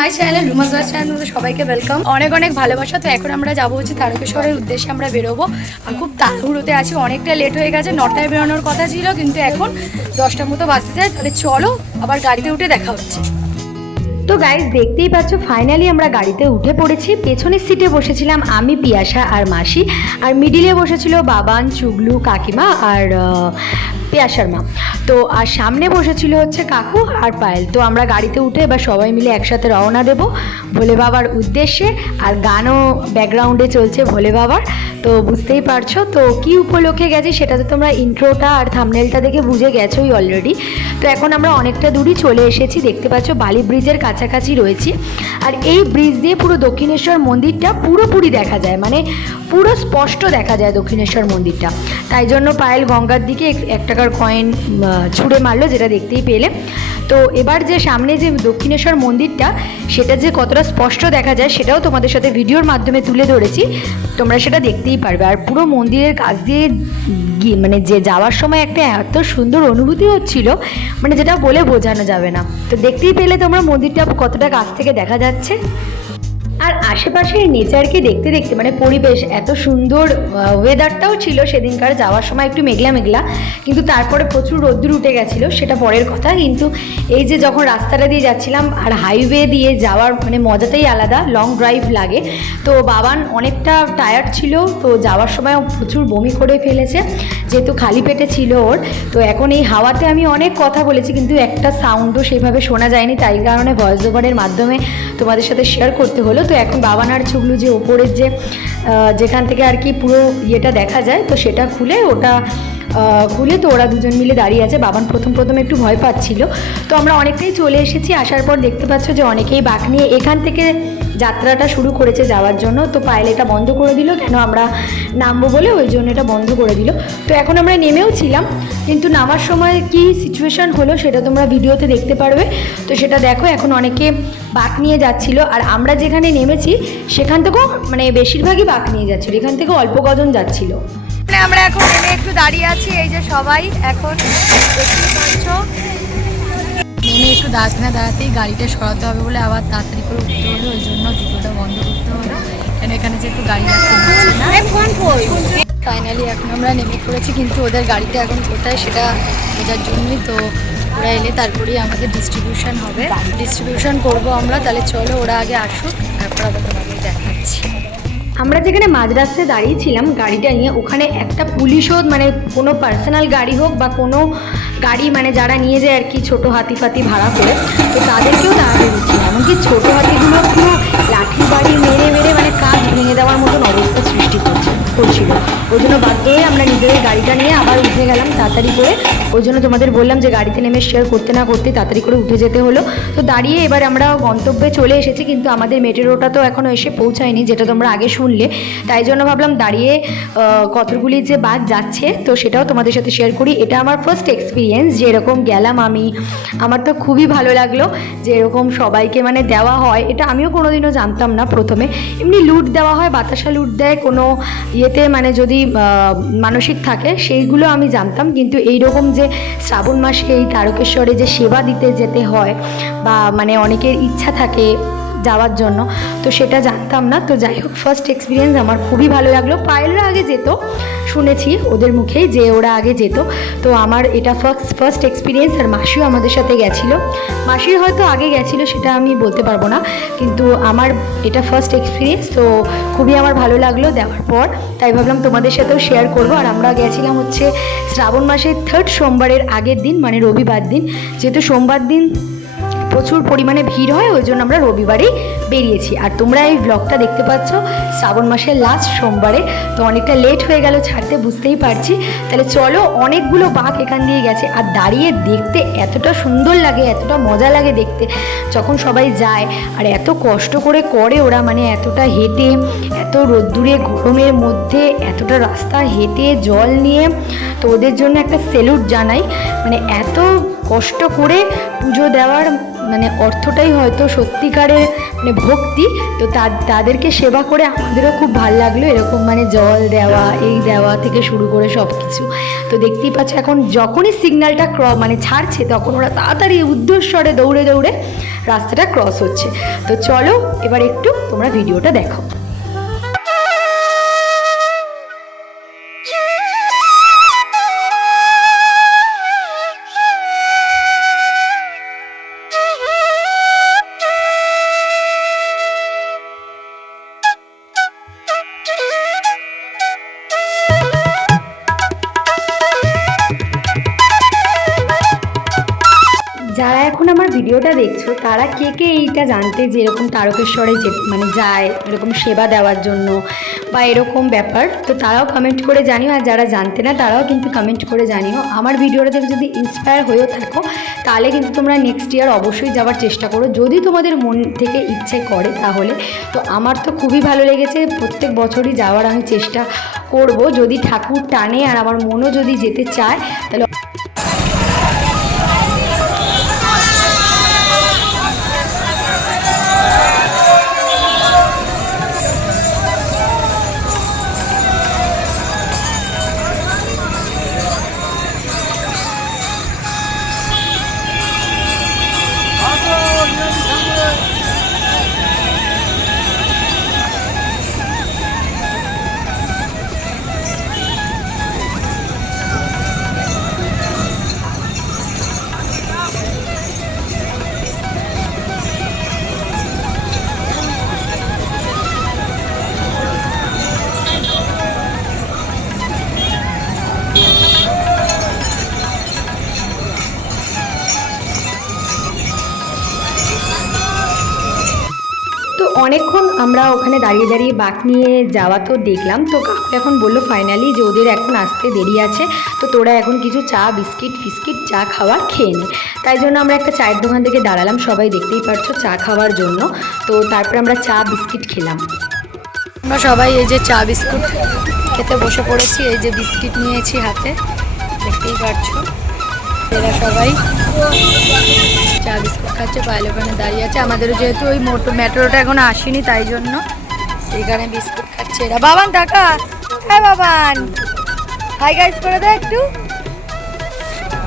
মাই channel বাস channel সবাইকে welcome অনেক অনেক ভালোবাসা, তো এখন আমরা যাব হচ্ছে তারকেশ্বরের উদ্দেশ্যে আমরা বেরোবো। আর খুব তাড়াহুড়োতে আছি, অনেকটা লেট হয়ে গেছে, নটায় বেরোনোর কথা ছিল, কিন্তু এখন দশটার মতো বাজতে যায় তাহলে চলো, আবার গাড়িতে উঠে দেখা হচ্ছে। তো গাইজ দেখতেই পাচ্ছ ফাইনালি আমরা গাড়িতে উঠে পড়েছি। পেছনের সিটে বসেছিলাম আমি, পিয়াসা আর মাসি। আর মিডিলে বসেছিল বাবান, চুগলু, কাকিমা আর আহ, পিয়াসার মা। তো আর সামনে বসেছিল হচ্ছে কাকু আর পায়েল। তো আমরা গাড়িতে উঠে এবার সবাই মিলে একসাথে রওনা দেব ভোলে বাবার উদ্দেশ্যে। আর গানও ব্যাকগ্রাউন্ডে চলছে ভোলে বাবার। তো বুঝতেই পারছ তো কি উপলক্ষে গেছি সেটা তো তোমরা ইন্ট্রোটা আর থামনেলটা দেখে বুঝে গেছোই অলরেডি তো এখন আমরা অনেকটা দূরই চলে এসেছি দেখতে পাচ্ছ বালি ব্রিজের কাছাকাছি রয়েছি। আর এই ব্রিজ দিয়ে পুরো দক্ষিণেশ্বর মন্দিরটা পুরোপুরি দেখা যায়। মানে পুরো স্পষ্ট দেখা যায় দক্ষিণেশ্বর মন্দিরটা। তাই জন্য পায়েল গঙ্গার দিকে এক- টাকার কয়েন ছুঁড়ে মারলো, যেটা দেখতেই পেলে। তো এবার যে সামনে যে দক্ষিণেশ্বর মন্দিরটা, সেটা যে কতটা স্পষ্ট দেখা যায়, সেটাও তোমাদের সাথে ভিডিওর মাধ্যমে তুলে ধরেছি। তোমরা সেটা দেখতেই পারবে। আর পুরো মন্দিরের কাছ দিয়ে মানে যে যাওয়ার সময় একটা এত সুন্দর অনুভূতি হচ্ছিল মানে যেটা বলে বোঝানো যাবে না। তো দেখতেই পেলে তোমরা মন্দিরটা কতটা কাছ থেকে দেখা যাচ্ছে। আর আশেপাশের নেচারকে দেখতে দেখতে মানে পরিবেশ, এত সুন্দর ওয়েদারটাও ছিল সেদিনকার যাওয়ার সময় একটু মেঘলা মেঘলা, কিন্তু তারপরে প্রচুর রোদ্দুর উঠে গেছিল, সেটা পরের কথা। কিন্তু এই যে যখন রাস্তাটা দিয়ে যাচ্ছিলাম আর হাইওয়ে দিয়ে যাওয়ার মানে মজাটাই আলাদা লং ড্রাইভ লাগে। তো বাবান অনেকটা টায়ার্ড ছিল, তো যাওয়ার সময় প্রচুর বমি করে ফেলেছে, যেহেতু খালি পেটে ছিল ওর। তো এখন এই হাওয়াতে আমি অনেক কথা বলেছি, কিন্তু একটা সাউন্ডও সেভাবে শোনা যায়নি, তাই কারণে ভয়েস ওভারের মাধ্যমে তোমাদের সাথে শেয়ার করতে হলো। তো এখন বাবানার ছুগলু যে ওপরের যে যেখান থেকে আর কি পুরো ইয়েটা দেখা যায়, তো সেটা খুলে ওটা খুলে তো ওরা দুজন মিলে দাঁড়িয়ে আছে। বাবান প্রথম প্রথম একটু ভয় পাচ্ছিল। তো আমরা অনেকটাই চলে এসেছি। আসার পর দেখতে পাচ্ছ যে অনেকেই বাঘ নিয়ে এখান থেকে যাত্রাটা শুরু করেছে যাওয়ার জন্য। তো পায়েল এটা বন্ধ করে দিল, কেন আমরা নামবো বলে ওই জন্য এটা বন্ধ করে দিল। তো এখন আমরা নেমেও ছিলাম, কিন্তু নামার সময় কি সিচুয়েশন হলো সেটা তোমরা ভিডিওতে দেখতে পারবে। তো সেটা দেখো, এখন অনেকে বাঁক নিয়ে যাচ্ছিল, আর আমরা যেখানে নেমেছি, সেখান থেকেও মানে বেশিরভাগই বাঁক নিয়ে যাচ্ছিল, এখান থেকে অল্প কজন যাচ্ছিল। মানে আমরা এখন নেমে একটু দাঁড়িয়ে আছি, এই যে সবাই এখন নেমে একটু দাঁড়াতে না দাঁড়াতেই গাড়িটা সরাতে হবে বলে আবার তাড়াতাড়ি করে উঠতে হলো ওই জন্য ভিডিওটা বন্ধ করতে হলো। কেন এখানে যেহেতু গাড়ি রাখতে না। ফাইনালি এখন আমরা নেমে পড়েছি কিন্তু ওদের গাড়িটা এখন কোথায় সেটা বোঝার জন্যই তো ওরা এলে তারপরেই আমাদের ডিস্ট্রিবিউশন হবে। ডিস্ট্রিবিউশন করব আমরা তাহলে চলো ওরা আগে আসুক তারপর আবার তোমাদের দেখাচ্ছি। আমরা যেখানে মাঝ রাস্তায় দাঁড়িয়েছিলাম গাড়িটা নিয়ে ওখানে একটা পুলিশ হোক মানে কোনো পার্সোনাল গাড়ি হোক বা কোনো গাড়ি মানে যারা নিয়ে যায় আর কি ছোটো হাতি ফাতি ভাড়া করে, তো তাদেরকেও দাঁড়াতে দিচ্ছে। এমনকি ছোটো হাতিগুলো পুরো লাঠি বাড়ি মেরে মেরে মানে কাজ ভেঙে দেওয়ার মতন অবস্থা সৃষ্টি করছে। করছিল। ওই জন্য বাধ্য হয়ে আমরা নিজেদের গাড়িটা নিয়ে আবার উঠে গেলাম তাড়াতাড়ি করে। ওই জন্য তোমাদের বললাম যে গাড়িতে নেমে শেয়ার করতে না করতে তাড়াতাড়ি করে উঠে যেতে হলো। তো দাঁড়িয়ে এবার আমরা গন্তব্যে চলে এসেছি, কিন্তু আমাদের মেটেরোটা তো এখনও এসে পৌঁছায়নি, যেটা তোমরা আগে শুনলে। তাই জন্য ভাবলাম দাঁড়িয়ে কতগুলি যে বাস যাচ্ছে, তো সেটাও তোমাদের সাথে শেয়ার করি। এটা আমার ফার্স্ট এক্সপিরিয়েন্স যে এরকম গেলাম আমি। আমার তো খুবই ভালো লাগল যে এরকম সবাইকে মানে দেওয়া হয়। এটা আমিও কোনোদিনও জানতাম না প্রথমে। এমনি লুট দেওয়া হয়, বাতাসা লুট দেয়, কোনো ইয়েতে মানে যদি মানসিক থাকে, সেইগুলো আমি জানতাম। কিন্তু এই রকম যে শ্রাবণ মাসে এই তারকেশ্বরে যে সেবা দিতে যেতে হয়, বা মানে অনেকের ইচ্ছা থাকে যাওয়ার জন্য। তো সেটা জানতাম না। তো যাই হোক ফার্স্ট এক্সপিরিয়েন্স আমার খুবই ভালো লাগল। পায়েলরা আগে যেত, শুনেছি ওদের মুখেই যে ওরা আগে যেত। তো আমার এটা ফার্স্ট ফার্স্ট এক্সপিরিয়েন্স আর মাসিও আমাদের সাথে গেছিল। মাসির হয়তো আগে গেছিল সেটা আমি বলতে পারব না। কিন্তু আমার এটা ফার্স্ট এক্সপিরিয়েন্স তো খুবই আমার ভালো লাগল দেওয়ার পর। তাই ভাবলাম তোমাদের সাথেও শেয়ার করব। আর আমরা গেছিলাম হচ্ছে শ্রাবণ মাসের থার্ড সোমবারের আগের দিন মানে রবিবার দিন। যেহেতু সোমবার দিন প্রচুর পরিমাণে ভিড় হয়, ওই জন্য আমরা রবিবারেই বেরিয়েছি। আর তোমরা এই ব্লগটা দেখতে পাচ্ছ শ্রাবণ মাসের লাস্ট সোমবারে। তো অনেকটা লেট হয়ে গেল, ছাড়তে বুঝতেই পারছি। তাহলে চলো, অনেকগুলো বাঘ এখান দিয়ে গেছে। আর দাঁড়িয়ে দেখতে এতটা সুন্দর লাগে, এতটা মজা লাগে দেখতে, যখন সবাই যায়। আর এত কষ্ট করে করে ওরা মানে এতটা হেঁটে, এত রোদ্দুরে, গরমের মধ্যে, এতটা রাস্তা হেঁটে, জল নিয়ে। তো ওদের জন্য একটা সেলুট জানাই। মানে এত কষ্ট করে পুজো দেওয়ার মানে অর্থটাই হয়তো সত্যিকারের মানে ভক্তি, তো তাদেরকে সেবা করে আমাদেরও খুব ভালো লাগল এরকম মানে জল দেওয়া, এই দেওয়া থেকে শুরু করে সব কিছু তো দেখতেই পাচ্ছ এখন যখনই সিগন্যালটা ক্র মানে ছাড়ছে তখন ওরা তাড়াতাড়ি উদ্দেশ্যরে দৌড়ে দৌড়ে রাস্তাটা ক্রস হচ্ছে। তো চলো এবার একটু তোমরা ভিডিওটা দেখো। আমার ভিডিওটা দেখছ, তারা কে কে এইটা জানতে যে এরকম তারকেশ্বরে যে মানে যায়, এরকম সেবা দেওয়ার জন্য বা এরকম ব্যাপার, তো তারাও কমেন্ট করে জানিও, আর যারা জানতে না, তারাও কিন্তু কমেন্ট করে জানিও। আমার ভিডিওটা দেখে যদি ইন্সপায়ার হয়েও থাকো, তাহলে কিন্তু তোমরা নেক্সট ইয়ার অবশ্যই যাওয়ার চেষ্টা করো। যদি তোমাদের মন থেকে ইচ্ছে করে, তাহলে। তো আমার তো খুবই ভালো লেগেছে, প্রত্যেক বছরই যাওয়ার আমি চেষ্টা করব। যদি ঠাকুর টানে আর আমার মনও যদি যেতে চায়, তাহলে অনেকক্ষণ আমরা ওখানে দাঁড়িয়ে দাঁড়িয়ে বাক নিয়ে যাওয়া তো দেখলাম। তো কাকু এখন বলল ফাইনালি যে ওদের এখন আসতে দেরি আছে, তো তোরা এখন কিছু চা, বিস্কিট, ফিস্কিট, চা খাওয়ার খেয়ে নে। তাই জন্য আমরা একটা চায়ের দোকান থেকে দাঁড়ালাম, সবাই দেখতেই পারছ চা খাওয়ার জন্য। তো তারপরে আমরা চা, বিস্কিট খেলাম। আমরা সবাই এই যে চা, বিস্কুট খেতে বসে পড়েছি, এই যে বিস্কিট নিয়েছি হাতে, দেখতেই পারছ এরা সবাই চা বিস্কুট খাচ্ছে পায়েল ওখানে দাঁড়িয়ে আছে। আমাদেরও যেহেতু ওই মোটো মেট্রোটা এখন আসেনি, তাই জন্য এখানে বিস্কুট খাচ্ছে এরা। বাবান, টাকা! হ্যাঁ বাবান! হাই গাইজ করে দে একটু।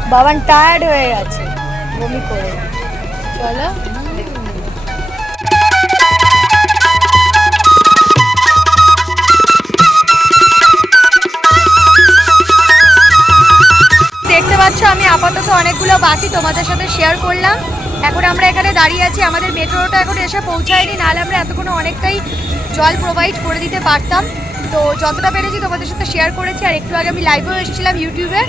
বাবান টায়ার্ড হয়ে গেছে। বমি করে। চলো। পাচ্ছ, আমি আপাতত অনেকগুলো বাকি তোমাদের সাথে শেয়ার করলাম। এখন আমরা এখানে দাঁড়িয়ে আছি, আমাদের মেট্রোটা এখন এসে পৌঁছায়নি, নাহলে আমরা এতক্ষণ অনেকটাই জল প্রোভাইড করে দিতে পারতাম। তো যতটা পেরেছি তোমাদের সাথে শেয়ার করেছি, আর একটু আগে আমি লাইভেও এসেছিলাম ইউটিউবে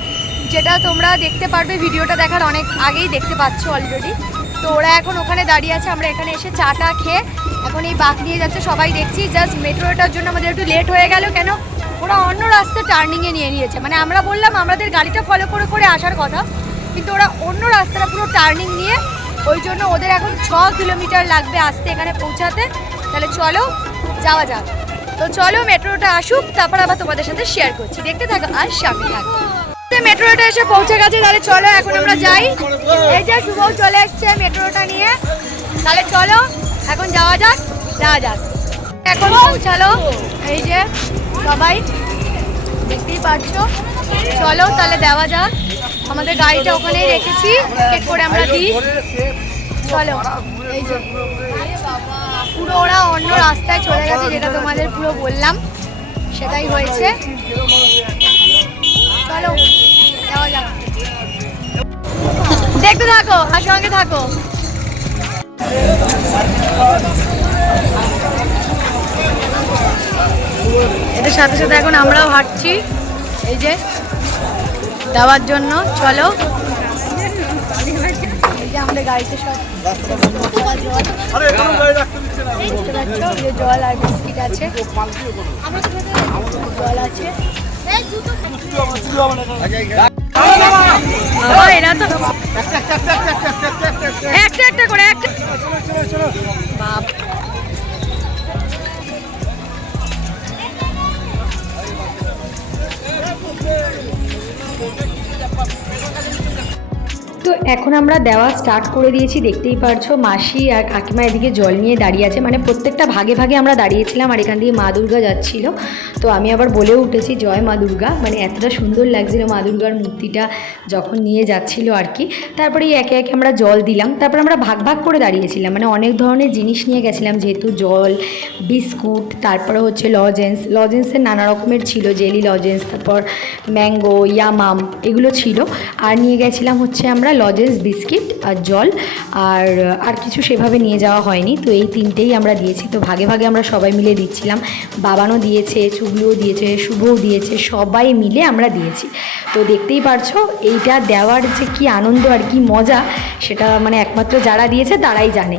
যেটা তোমরা দেখতে পারবে, ভিডিওটা দেখার অনেক আগেই দেখতে পাচ্ছ অলরেডি তো ওরা এখন ওখানে দাঁড়িয়ে আছে, আমরা এখানে এসে চাটা খেয়ে এখন এই বাঁক নিয়ে যাচ্ছে, সবাই দেখছি জাস্ট মেট্রোটার জন্য আমাদের একটু লেট হয়ে গেল, কেন? ওরা অন্য রাস্তা টার্নিংয়ে নিয়ে নিয়েছে। মানে আমরা বললাম, আমাদের গাড়িটা ফলো করে করে আসার কথা, কিন্তু ওরা অন্য রাস্তাটা পুরো টার্নিং নিয়ে, ওই জন্য ওদের এখন ছ কিলোমিটার লাগবে আসতে এখানে পৌঁছাতে। তাহলে চলো, যাওয়া যাক। তো চলো, মেট্রোটা আসুক, তারপর আবার তোমাদের সাথে শেয়ার করছি। দেখতে থাকো, আর সামনে থাকো। মেট্রোটা এসে পৌঁছে গেছে, তাহলে চলো, এখন আমরা যাই। এই যে শুভ চলে এসছে মেট্রোটা নিয়ে। তাহলে চলো, এখন যাওয়া যাক যাওয়া যাক। এখন পৌঁছালো, এই যে সবাই দেখতেই পাচ্ছ চলো তাহলে দেওয়া যাক। আমাদের গাড়িটা ওখানেই রেখেছি টিকেট করে আমরা দিই। চলো এই যে। পুরো ওরা অন্য রাস্তায় চলে গেছে যেটা তোমাদের পুরো বললাম। সেটাই হয়েছে। চলো যাওয়া যাক। দেখতে থাকো আর সঙ্গে থাকো। এদের সাথে সাথে এখন আমরাও হাঁটছি। এই যে দেওয়ার জন্য চলো। আমাদের গাড়িতে সব জল আর বিস্কিট আছে। জল আছে। এরা তো একটা একটা করে একটা বাপ। Mais regardez তো এখন আমরা দেওয়া স্টার্ট করে দিয়েছি, দেখতেই পারছ মাসি আর কাকিমা এদিকে জল নিয়ে দাঁড়িয়ে আছে। মানে প্রত্যেকটা ভাগে ভাগে আমরা দাঁড়িয়েছিলাম আর এখান দিয়ে মা দুর্গা যাচ্ছিল। তো আমি আবার বলেও উঠেছি, জয় মা দুর্গা। মানে এতটা সুন্দর লাগছিল মা দুর্গার মূর্তিটা যখন নিয়ে যাচ্ছিল আর কি। তারপরে একে একে আমরা জল দিলাম। তারপর আমরা ভাগ ভাগ করে দাঁড়িয়েছিলাম। মানে অনেক ধরনের জিনিস নিয়ে গেছিলাম, যেহেতু জল, বিস্কুট, তারপরে হচ্ছে লজেন্স। লজেন্সের নানা রকমের ছিল, জেলি লজেন্স, তারপর ম্যাঙ্গো, ইয়ামাম, এগুলো ছিল। আর নিয়ে গেছিলাম হচ্ছে আমরা লজেন্স বিস্কিট আর জল। আর আর কিছু সেভাবে নিয়ে যাওয়া হয়নি। তো এই তিনটেই আমরা দিয়েছি। তো ভাগে ভাগে আমরা সবাই মিলে দিচ্ছিলাম। বাবানও দিয়েছে চুগলুও দিয়েছে শুভও দিয়েছে সবাই মিলে আমরা দিয়েছি। তো দেখতেই পারছ এইটা দেওয়ার যে কি আনন্দ আর কি মজা সেটা মানে একমাত্র যারা দিয়েছে তারাই জানে।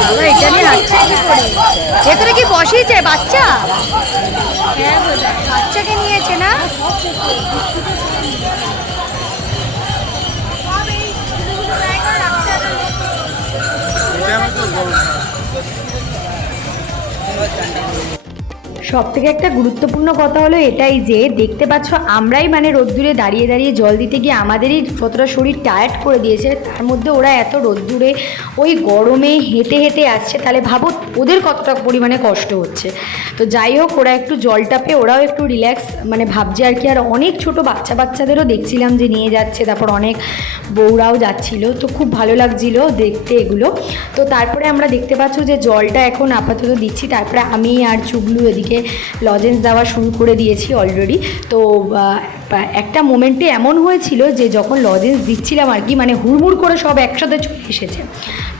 বাবা এটা নিয়ে হাঁটছে কি করে? ভেতরে কি বসিয়েছে বাচ্চা? হ্যাঁ বাচ্চাকে নিয়েছে না? গরু সব থেকে একটা গুরুত্বপূর্ণ কথা হলো এটাই যে, দেখতে পাচ্ছ আমরাই মানে রোদ্দুরে দাঁড়িয়ে দাঁড়িয়ে জল দিতে গিয়ে আমাদেরই কতটা শরীর টায়ার্ড করে দিয়েছে, তার মধ্যে ওরা এত রোদ্দুরে ওই গরমে হেঁটে হেঁটে আসছে, তাহলে ভাবো ওদের কতটা পরিমাণে কষ্ট হচ্ছে। তো যাই হোক, ওরা একটু জলটা পেয়ে ওরাও একটু রিল্যাক্স মানে ভাবছে আর কি, আর অনেক ছোট বাচ্চা বাচ্চাদেরও দেখছিলাম যে নিয়ে যাচ্ছে, তারপর অনেক বউরাও যাচ্ছিল, তো খুব ভালো লাগছিল দেখতে এগুলো। তো তারপরে আমরা দেখতে পাচ্ছ যে জলটা এখন আপাতত দিচ্ছি, তারপরে আমি আর চুগলু এদিকে লজেন্স দেওয়া শুরু করে দিয়েছি অলরেডি তো একটা মোমেন্টে এমন হয়েছিল যে যখন লজেন্স দিচ্ছিলাম আর কি মানে হুড়মুড় করে সব একসাথে চলে এসেছে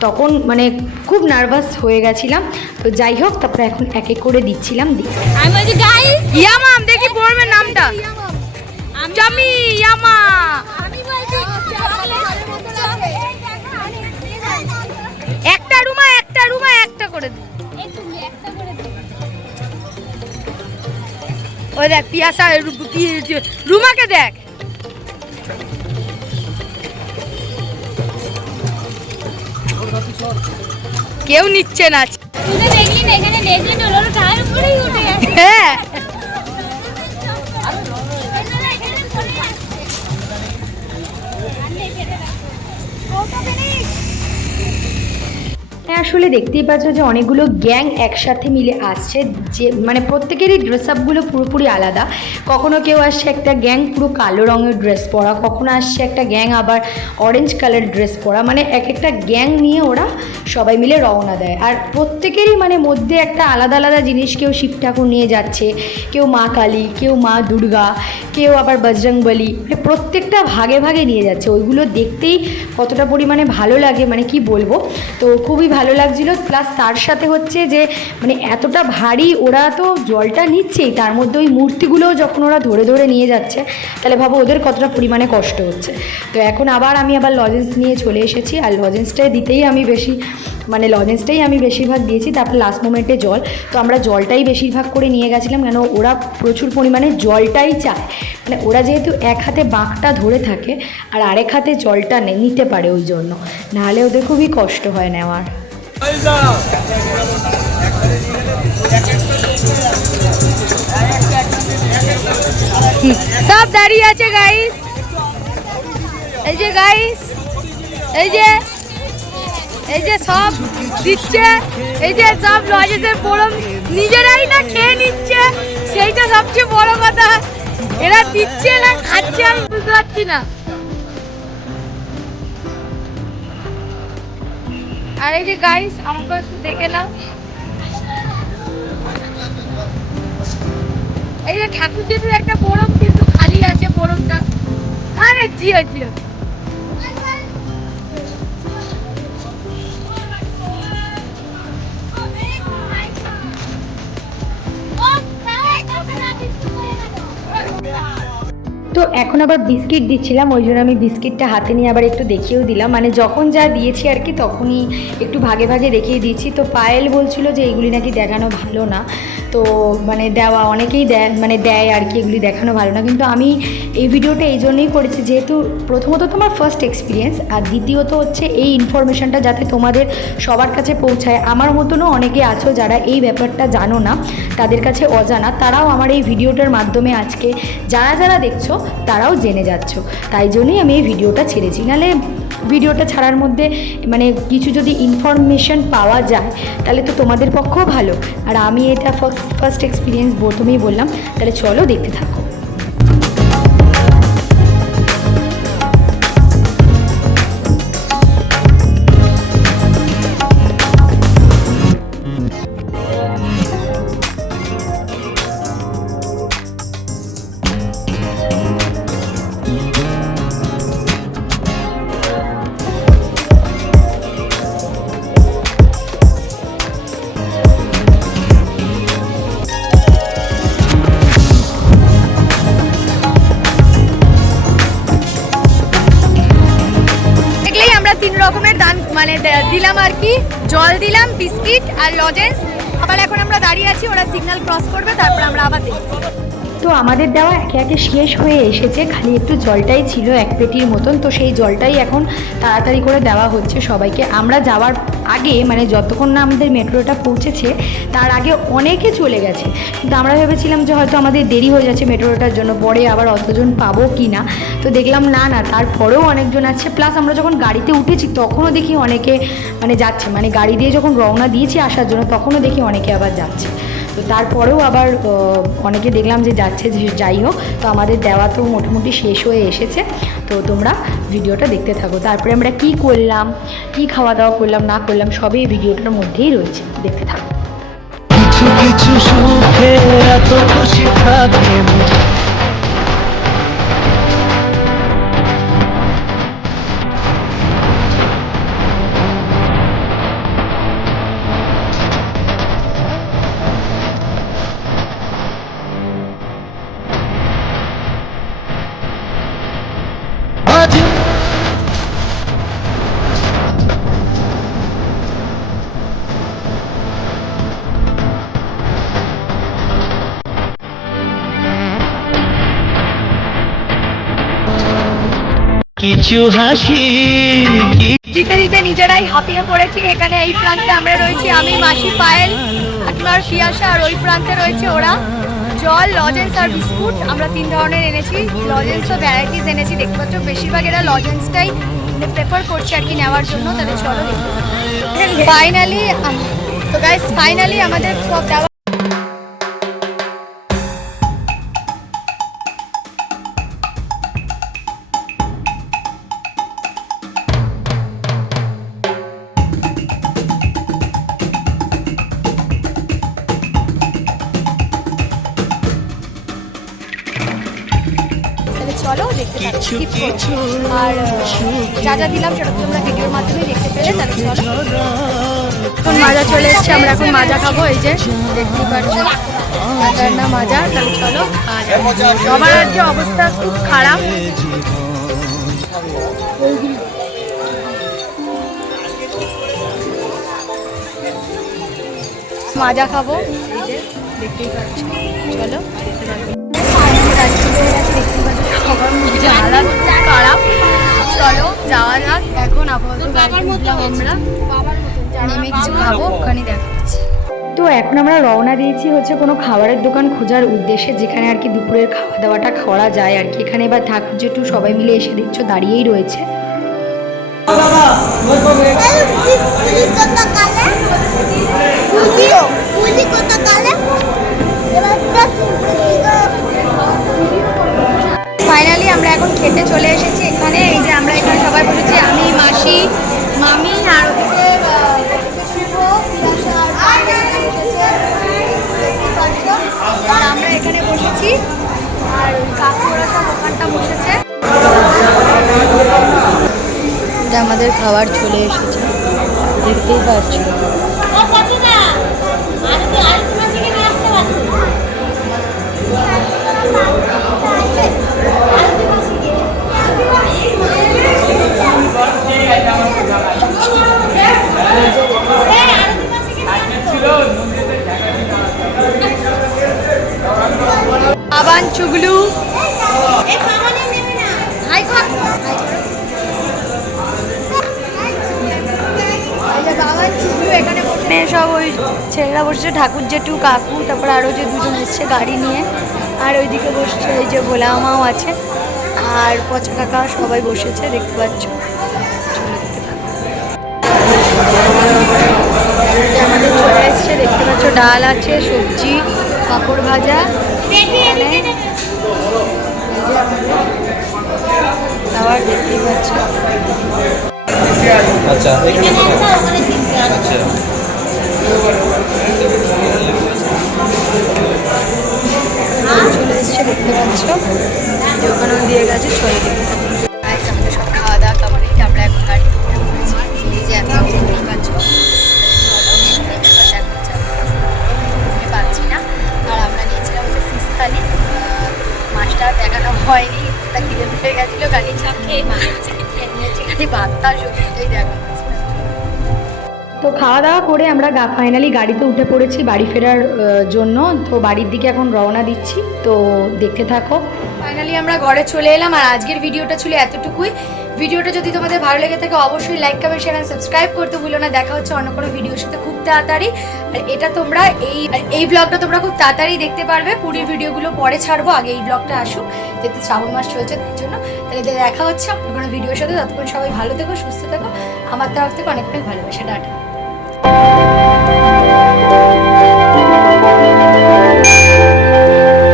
তখন মানে খুব নার্ভাস হয়ে গেছিলাম তো যাই হোক তারপরে এখন এক এক করে দিচ্ছিলাম দিই আমি বলছি গাইস ইয়ামাম দেখি পড়বে নামটা জামি ইয়ামা আমি বলছি একটা রুমা একটা রুমা একটা করে দে একটু একটা করে দে ওই দেখ পিয়াসা রুমাকে দেখ। কেউ নিচ্ছে না। তুই আসলে দেখতেই পাচ্ছ যে অনেকগুলো গ্যাং একসাথে মিলে আসছে, যে মানে প্রত্যেকেরই ড্রেস আপগুলো পুরোপুরি আলাদা। কখনো কেউ আসছে একটা গ্যাং পুরো কালো রঙের ড্রেস পরা, কখনো আসছে একটা গ্যাং আবার অরেঞ্জ কালার ড্রেস পরা। মানে এক একটা গ্যাং নিয়ে ওরা সবাই মিলে রওনা দেয়। আর প্রত্যেকেরই মানে মধ্যে একটা আলাদা আলাদা জিনিস, কেউ শিব ঠাকুর নিয়ে যাচ্ছে, কেউ মা কালী, কেউ মা দুর্গা, কেউ আবার বজরংবলী মানে প্রত্যেকটা ভাগে ভাগে নিয়ে যাচ্ছে। ওইগুলো দেখতেই কতটা পরিমাণে ভালো লাগে মানে কি বলব? তো খুবই ভালো লাগছিল। প্লাস তার সাথে হচ্ছে যে মানে এতটা ভারী ওরা তো জলটা নিচ্ছেই, তার মধ্যে ওই মূর্তিগুলোও যখন ওরা ধরে ধরে নিয়ে যাচ্ছে, তাহলে ভাবো ওদের কতটা পরিমাণে কষ্ট হচ্ছে। তো এখন আবার আমি আবার লজেন্স নিয়ে চলে এসেছি, আর লজেন্সটাই দিতেই আমি বেশি মানে লজেন্সটাই আমি বেশিরভাগ দিয়েছি, তারপর লাস্ট মোমেন্টে জল। তো আমরা জলটাই বেশিরভাগ করে নিয়ে গেছিলাম, কেন ওরা প্রচুর পরিমাণে জলটাই চায়। মানে ওরা যেহেতু এক হাতে বাঁকটা ধরে থাকে, আর আরেক হাতে জলটা নিতে পারে ওই জন্য। নাহলে ওদের খুবই কষ্ট হয় নেওয়ার। সব দাঁড়িয়ে আছে গাইস এই যে গাইস এই যে এই যে সব দিচ্ছে, এই যে সব লজেসের পরম নিজেরাই না খেয়ে নিচ্ছে, সেইটা সবচেয়ে বড় কথা। এরা দিচ্ছে না, খাচ্ছে আমি বুঝতে পারছি না। আর এই যে গাইস আমাকে একটু দেখে নাও। এই যে ঠাকুর একটা বরফ কিন্তু খালি আছে বরফটা আরে জিও জিও। তো এখন আবার বিস্কিট দিচ্ছিলাম, ওই জন্য আমি বিস্কিটটা হাতে নিয়ে আবার একটু দেখিয়েও দিলাম। মানে যখন যা দিয়েছি আর কি, তখনই একটু ভাগে ভাগে দেখিয়ে দিয়েছি। তো পায়েল বলছিল যে, এইগুলি নাকি দেখানো ভালো না। তো মানে দেওয়া অনেকেই দেয় মানে দেয় আর কি এগুলি দেখানো ভালো না। কিন্তু আমি এই ভিডিওটা এই জন্যই করেছি যেহেতু প্রথমত তোমার ফার্স্ট এক্সপিরিয়েন্স আর দ্বিতীয়ত হচ্ছে এই ইনফরমেশনটা যাতে তোমাদের সবার কাছে পৌঁছায়। আমার মতনও অনেকে আছো যারা এই ব্যাপারটা জানো না, তাদের কাছে অজানা। তারাও আমার এই ভিডিওটার মাধ্যমে আজকে যারা যারা দেখছ, তারাও জেনে যাচ্ছ। তাই জন্যই আমি এই ভিডিওটা ছেড়েছি। নাহলে ভিডিওটা ছাড়ার মধ্যে মানে কিছু যদি ইনফরমেশন পাওয়া যায়, তাহলে তো তোমাদের পক্ষেও ভালো। আর আমি এটা ফার্স্ট ফার্স্ট এক্সপিরিয়েন্স প্রথমেই বললাম, তাহলে চলো দেখতে থাকো। আমাদের দেওয়া একে একে শেষ হয়ে এসেছে। খালি একটু জলটাই ছিল এক পেটির মতন। তো সেই জলটাই এখন তাড়াতাড়ি করে দেওয়া হচ্ছে সবাইকে। আমরা যাওয়ার আগে মানে যতক্ষণ না আমাদের মেট্রোটা পৌঁছেছে, তার আগে অনেকে চলে গেছে। কিন্তু আমরা ভেবেছিলাম যে হয়তো আমাদের দেরি হয়ে যাচ্ছে মেট্রোটার জন্য, পরে আবার অতজন পাবো কি না তো দেখলাম না না, তারপরেও অনেকজন আছে। প্লাস আমরা যখন গাড়িতে উঠেছি, তখনও দেখি অনেকে মানে যাচ্ছে। মানে গাড়ি দিয়ে যখন রওনা দিয়েছি আসার জন্য, তখনও দেখি অনেকে আবার যাচ্ছে। তো তারপরেও আবার অনেকে দেখলাম যে যাচ্ছে যে যাই হোক, তো আমাদের দেওয়া তো মোটামুটি শেষ হয়ে এসেছে। তো তোমরা ভিডিওটা দেখতে থাকো। তারপরে আমরা কি করলাম, কি খাওয়া দাওয়া করলাম, না করলাম, সবই ভিডিওটার মধ্যেই রয়েছে। দেখতে থাকো। কিছু কিছু সুখে এত খুশি থাকে কিছু হাসি দিতে নিজেরাই হাঁপিয়ে পড়েছি। এখানে এই প্রান্তে আমরা রয়েছি। আমি মাসি পায়েল আপনার পিয়াসা আর ওই প্রান্তে রয়েছে ওরা। জল, লজেন্স আর বিস্কুট। আমরা তিন ধরনের এনেছি। লজেন্স তো ভ্যারাইটিস এনেছি। দেখতে পাচ্ছ, বেশিরভাগ এরা লজেন্সটাই প্রেফার করছে আর কি নেওয়ার জন্য। তাহলে চলো ফাইনালি তো গাইস ফাইনালি আমাদের সব আর যা যা দিলাম সেটা তোমরা ভিডিওর মাধ্যমে দেখতে পেলে তাহলে চলো। এখন মাজা চলে এসছে আমরা এখন মাজা খাব এই যে দেখতে পাচ্ছ? মাজার না মাজা তাহলে চলো সবার যে অবস্থা খুব খারাপ। মাজা খাব এই যে দেখতেই পাচ্ছ। চলো দেখতে পাচ্ছ, খারাপ। চলো যাওয়া যাক এখন আপাতত আমরা নেমে কিছু খাব ওখানে দেখা হচ্ছে তো এখন আমরা রওনা দিয়েছি হচ্ছে কোনো খাবারের দোকান খোঁজার উদ্দেশ্যে যেখানে আর কি দুপুরের খাওয়া দাওয়াটা করা যায় আর কি। এখানে এবার ঠাকুর জেঠু সবাই মিলে এসে দেখছ দাঁড়িয়েই রয়েছে। ফাইনালি আমরা এখন খেতে চলে এসেছি এখানে এই যে আমরা এখানে সবাই বসেছি মাসি মামি আর আর আমরা এখানে বসেছি। আর কাকুরা সব ওখানটা বসেছে। আমাদের খাবার চলে এসেছে। দেখতেই পাচ্ছি। জেঠু কাকু তারপর আরও যে দুজন এসছে গাড়ি নিয়ে। আর ওইদিকে বসছে এই যে ভোলা মাও আছে। আর পচা কাকা সবাই বসেছে দেখতে পাচ্ছ। দেখতে আমাদের চলে এসছে দেখতে পাচ্ছ ডাল আছে সবজি পাঁপড় ভাজা। খাবার দেখতেই পাচ্ছ। আচ্ছা আচ্ছা। দেখতে পাচ্ছ? যে ওখানেও দিয়ে গেছে চলে দেখতে সব খাওয়া দাওয়া কমপ্লিট আমরা এখন পড়েছি এই যে এত দেখতেই পাচ্ছ। এখানে পারছি না। আর আমরা নিয়েছিলাম দেখানো হয়নি। তা খিদে পেয়ে গেছিল। গাড়ি চাপ খেয়ে নিয়েছি। খালি ভাতটা সবজিটাই হয়েছে। তো খাওয়া দাওয়া করে আমরা গা ফাইনালি গাড়িতে উঠে পড়েছি বাড়ি ফেরার জন্য। তো বাড়ির দিকে এখন রওনা দিচ্ছি। তো দেখতে থাকো। ফাইনালি আমরা ঘরে চলে এলাম আর আজকের ভিডিওটা ছিল এতটুকুই। ভিডিওটা যদি তোমাদের ভালো লেগে থাকে অবশ্যই লাইক কমেন্ট শেয়ার আর সাবস্ক্রাইব করতে ভুলো না। দেখা হচ্ছে অন্য কোনো ভিডিওর সাথে খুব তাড়াতাড়ি। আর এটা তোমরা এই এই ব্লগটা তোমরা খুব তাড়াতাড়ি দেখতে পারবে। পুরীর ভিডিওগুলো পরে ছাড়বো। আগে এই ব্লগটা আসুক। যেহেতু শ্রাবণ মাস চলছে তাই জন্য তাহলে দেখা হচ্ছে অন্য কোনো ভিডিওর সাথে। ততক্ষণ সবাই ভালো থেকো, সুস্থ থেকো। আমার তরফ থেকে অনেকটাই অনেক ভালোবাসা। টাটা। Thank you.